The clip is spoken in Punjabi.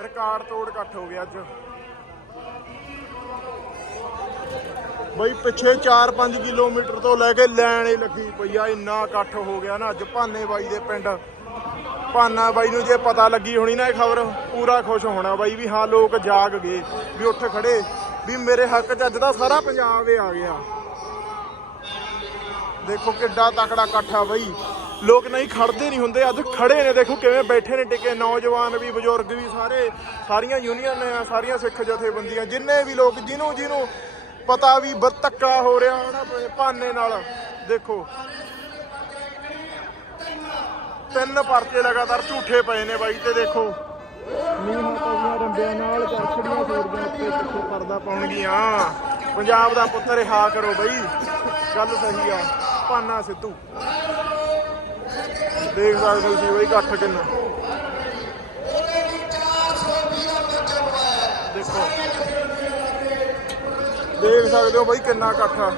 ਰਿਕਾਰਡ ਤੋੜ ਇਕੱਠ ਹੋ ਗਿਆ ਅੱਜ। ਬਈ ਪਿੱਛੇ 4-5 ਕਿਲੋਮੀਟਰ ਤੋਂ ਲੈ ਕੇ ਲੈਣ ਹੀ ਲੱਗੀ ਪਈ ਆ, ਇੰਨਾ ਇਕੱਠ ਹੋ ਗਿਆ ਨਾ ਅੱਜ ਭਾਨੇ ਬਾਈ ਦੇ ਪਿੰਡ। ਭਾਨਾ ਬਾਈ ਨੂੰ ਜੇ ਪਤਾ ਲੱਗੀ ਹੋਣੀ ਨਾ ਇਹ ਖਬਰ, ਪੂਰਾ ਖੁਸ਼ ਹੋਣਾ ਬਾਈ ਵੀ ਹਾਂ ਲੋਕ ਜਾਗ ਗਏ, ਵੀ ਉੱਠ ਖੜੇ, ਵੀ ਮੇਰੇ ਹੱਕ 'ਚ ਅੱਜ ਦਾ ਸਾਰਾ ਪੰਜਾਬ ਹੀ ਆ ਗਿਆ। ਦੇਖੋ ਕਿੱਡਾ ਤਕੜਾ ਇਕੱਠ ਆ ਬਈ। ਲੋਕ ਨਹੀਂ ਖੜਦੇ ਨਹੀਂ ਹੁੰਦੇ, ਅੱਜ ਖੜੇ ਨੇ, ਦੇਖੋ ਕਿਵੇਂ ਬੈਠੇ ਨੇ ਟਿਕੇ, ਨੌਜਵਾਨ ਵੀ, ਬਜ਼ੁਰਗ ਵੀ ਸਾਰੇ, ਸਾਰੀਆਂ ਯੂਨੀਅਨ ਨੇ, ਸਾਰੀਆਂ ਸਿੱਖ ਜਥੇਬੰਦੀਆਂ, ਜਿੰਨੇ ਵੀ ਲੋਕ, ਜਿਹਨੂੰ ਜਿਹਨੂੰ ਪਤਾ ਵੀ ਬ- ਧੱਕਾ ਹੋ ਰਿਹਾ ਨਾ ਭਾਨੇ ਨਾਲ, ਦੇਖੋ। ਤਿੰਨ ਪਰਚੇ ਲਗਾਤਾਰ ਝੂਠੇ ਪਏ ਨੇ ਬਾਈ ਤੇ, ਦੇਖੋ। ਨੀਹਾਂ ਪਈਆਂ ਰੰਬਿਆਂ ਨਾਲ ਚਰਖੜੀਆਂ ਸੂਰਜਾਂ ਉੱਤੇ ਪਿੱਛੇ ਪਰਦਾ ਪਾਉਣਗੀਆਂ ਪੰਜਾਬ ਦਾ ਪੁੱਤ ਰਿਹਾ ਕਰੋ ਬਈ। ਗੱਲ ਸਹੀ ਆ ਪਾਨਾ ਸਿੱਧੂ। ਦੇਖ ਸਕਦੇ ਹੋ ਤੁਸੀਂ ਬਈ ਇਕੱਠ ਕਿੰਨਾ। ਦੇਖੋ। ਦੇਖ ਸਕਦੇ ਹੋ ਬਈ ਕਿੰਨਾ ਇਕੱਠ ਆ।